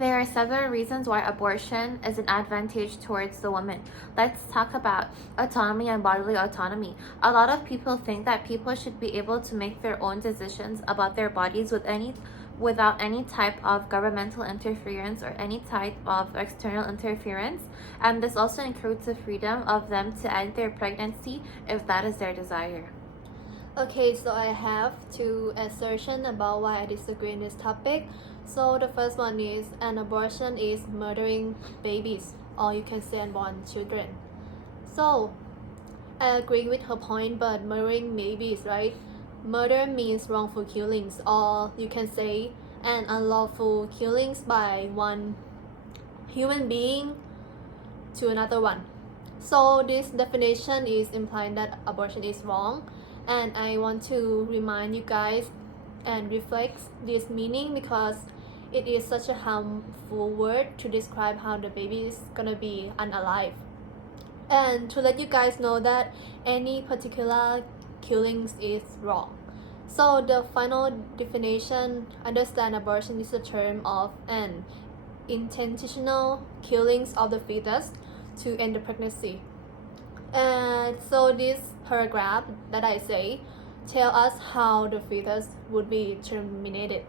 There are several reasons why abortion is an advantage towards the woman. Let's talk about autonomy and bodily autonomy. A lot of people think that people should be able to make their own decisions about their bodies without any type of governmental interference or any type of external interference. And this also includes the freedom of them to end their pregnancy if that is their desire. Okay, so I have two assertions about why I disagree in this topic. So the first one is an abortion is murdering babies, or you can say unborn children. So I agree with her point, but murdering babies, right? Murder means wrongful killings, or you can say an unlawful killings by one human being to another one. So this definition is implying that abortion is wrong, and I want to remind you guys and reflect this meaning because it is such a harmful word to describe how the baby is gonna be unalive. And to let you guys know that any particular killings is wrong. So the final definition, understand abortion is a term of an intentional killings of the fetus to end the pregnancy. And so this paragraph that I say tell us how the fetus would be terminated.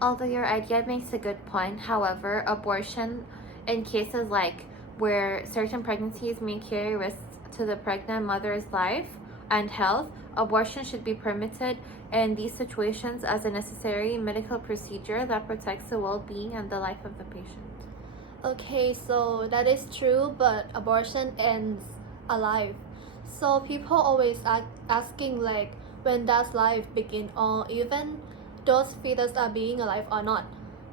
Although your idea makes a good point, however, abortion in cases like where certain pregnancies may carry risks to the pregnant mother's life and health, abortion should be permitted in these situations as a necessary medical procedure that protects the well-being and the life of the patient. Okay, so that is true, but abortion ends alive. So people always asking like, when does life begin, or even those fetus are being alive or not.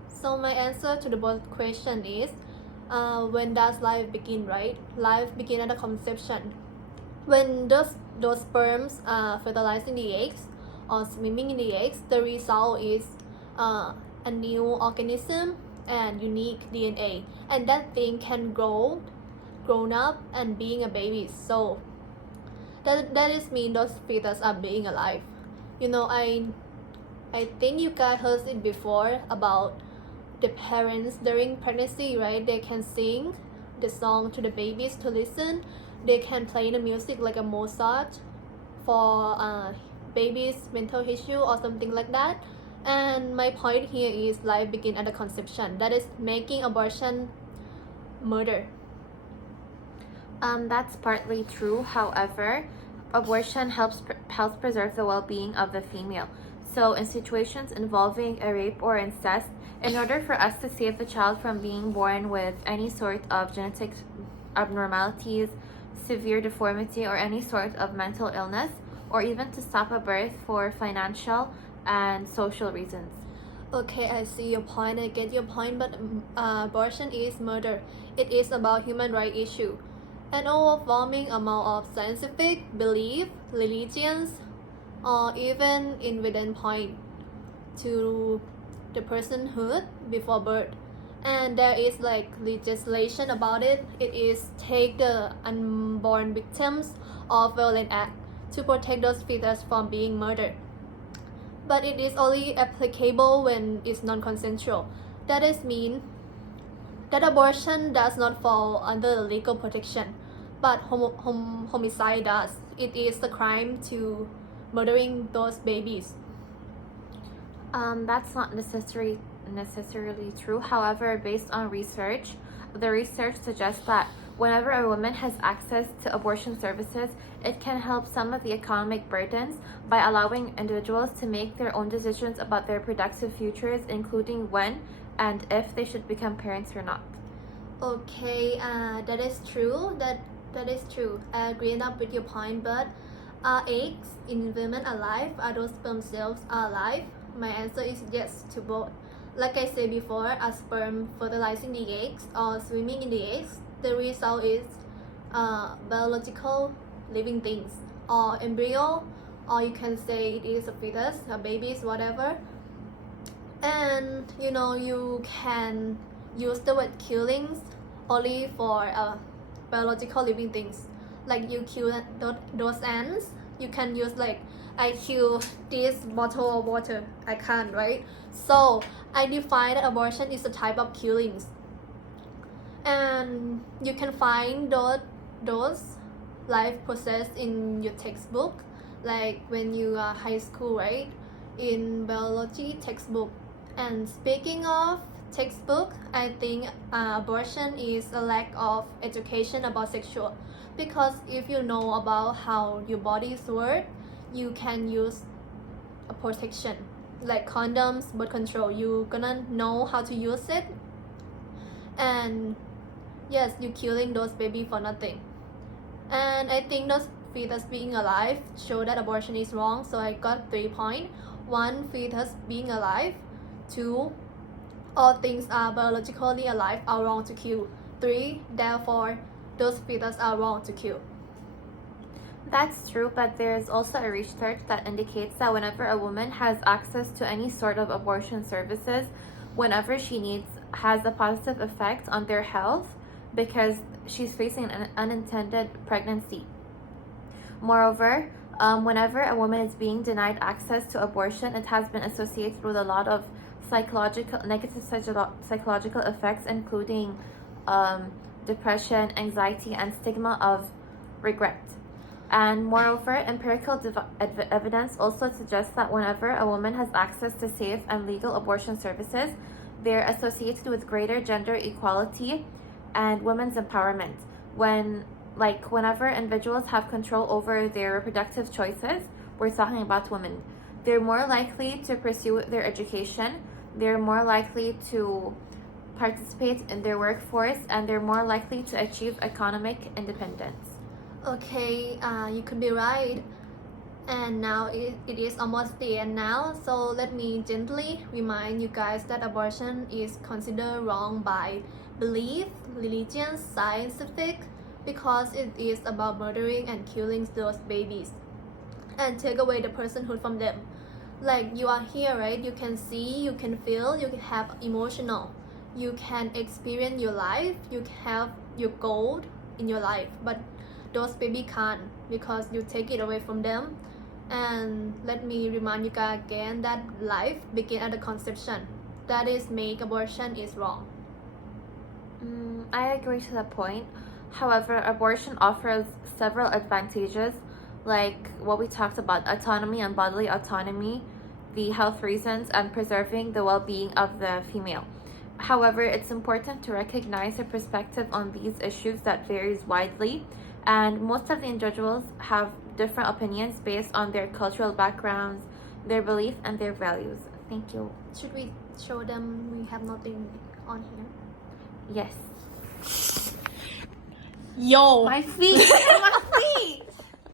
So my answer to the both question is, when does life begin, right? Life begin at the conception. When those sperms are fertilizing the eggs or swimming in the eggs, the result is a new organism and unique DNA, and that thing can grown up and being a baby. So that is mean those fetus are being alive. You know, I think you guys heard it before about the parents during pregnancy, right? They can sing the song to the babies to listen. They can play the music like a Mozart for babies' mental issue or something like that. And my point here is life begin at the conception. That is making abortion murder. That's partly true. However, abortion helps preserve the well-being of the female. So, in situations involving a rape or incest, in order for us to save the child from being born with any sort of genetic abnormalities, severe deformity, or any sort of mental illness, or even to stop a birth for financial and social reasons. Okay, I see your point. I get your point, but abortion is murder. It is about human rights issue. An overwhelming amount of scientific belief, religions, or even evidence point to the personhood before birth. And there is like legislation about it. It is take the unborn victims of violent act to protect those fetus from being murdered. But it is only applicable when it's non-consensual. That is mean that abortion does not fall under the legal protection, but homicide does. It is a crime to murdering those babies. That's not necessarily true. However, based on research, the research suggests that whenever a woman has access to abortion services, it can help some of the economic burdens by allowing individuals to make their own decisions about their productive futures, including when and if they should become parents or not. Okay, that is true. That is true. I agree enough with your point, but are eggs in women alive? Are those sperm cells alive? My answer is yes to both. Like I said before, a sperm fertilizing the eggs or swimming in the eggs, the result is biological living things or embryo, or you can say it is a fetus, a baby, whatever. And you know, you can use the word killings only for biological living things. Like you kill those ants, you can use like I kill this bottle of water. I can't, right? So I define that abortion is a type of killings. And you can find those life process in your textbook, like when you are high school, right? In biology textbook. And speaking of textbook, I think abortion is a lack of education about sexual. Because if you know about how your bodies work, you can use a protection like condoms, birth control. You gonna know how to use it, and yes, you killing those baby for nothing. And I think those fetus being alive show that abortion is wrong. So I got 3 points. 1, fetus being alive. 2, all things are biologically alive are wrong to kill. 3, therefore those fetus are wrong to kill. That's true, but there is also a research that indicates that whenever a woman has access to any sort of abortion services, whenever she needs, has a positive effect on their health because she's facing an unintended pregnancy. Moreover, whenever a woman is being denied access to abortion, it has been associated with a lot of negative psychological effects, including depression, anxiety, and stigma of regret. And moreover, empirical evidence also suggests that whenever a woman has access to safe and legal abortion services, they're associated with greater gender equality and women's empowerment. Whenever individuals have control over their reproductive choices, we're talking about women, they're more likely to pursue their education, they're more likely to participate in their workforce, and they're more likely to achieve economic independence. Okay, you could be right. And now it is almost the end now, so let me gently remind you guys that abortion is considered wrong by belief, religion, scientific, because it is about murdering and killing those babies and take away the personhood from them. Like you are here, right? You can see, you can feel, you can have emotional, you can experience your life, you have your goal in your life, but those baby can't because you take it away from them. And let me remind you guys again that life begins at the conception. That is make abortion is wrong. I agree to that point. However, abortion offers several advantages, like what we talked about, autonomy and bodily autonomy, the health reasons, and preserving the well-being of the female. However, it's important to recognize a perspective on these issues that varies widely, and most of the individuals have different opinions based on their cultural backgrounds, their beliefs, and their values. Thank you. Should we show them we have nothing on here? Yes. Yo! My feet!